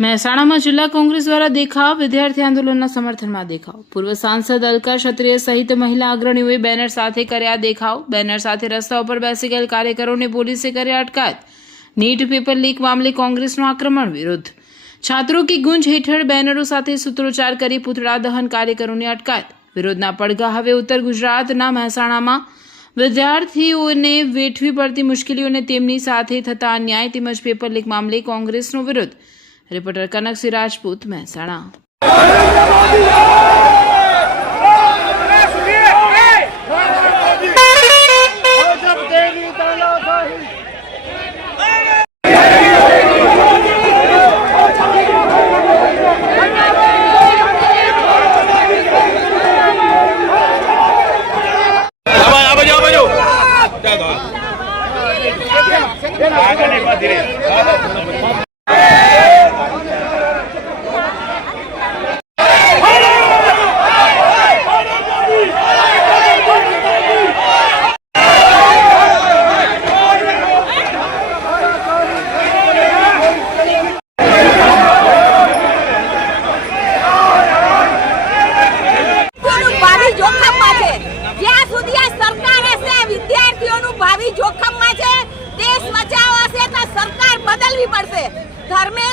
મહેસાણામાં જિલ્લા કોંગ્રેસ દ્વારા દેખાવ, વિદ્યાર્થી આંદોલનના સમર્થનમાં દેખાવ। પૂર્વ સાંસદ અલકા ક્ષત્રિય સહિત મહિલા અગ્રણીઓએ બેનર સાથે કર્યા દેખાવ। બેનર સાથે રસ્તા ઉપર બેસી ગયેલ કાર્યકરોને પોલીસે કર્યા અટકાયત। નીટ પેપર લીક મામલે કોંગ્રેસનું આક્રમણ વિરુદ્ધ છાત્રો કી ગુંજ હેઠળ બેનરો સાથે સૂત્રોચ્ચાર કરી પૂતળા દહન કાર્યકરોની અટકાયત। વિરોધના પડઘા હવે ઉત્તર ગુજરાતના મહેસાણામાં વિદ્યાર્થીઓને વેઠવી પડતી મુશ્કેલીઓને તેમની સાથે થતા અન્યાય તેમજ પેપર લીક મામલે કોંગ્રેસનો વિરોધ। रिपोर्टर कनकसिंह राजपूत महेसाणा। જોખમમાં છે, દેશ બચાવવો છે તો સરકાર બદલવી પડશે। ધર્મે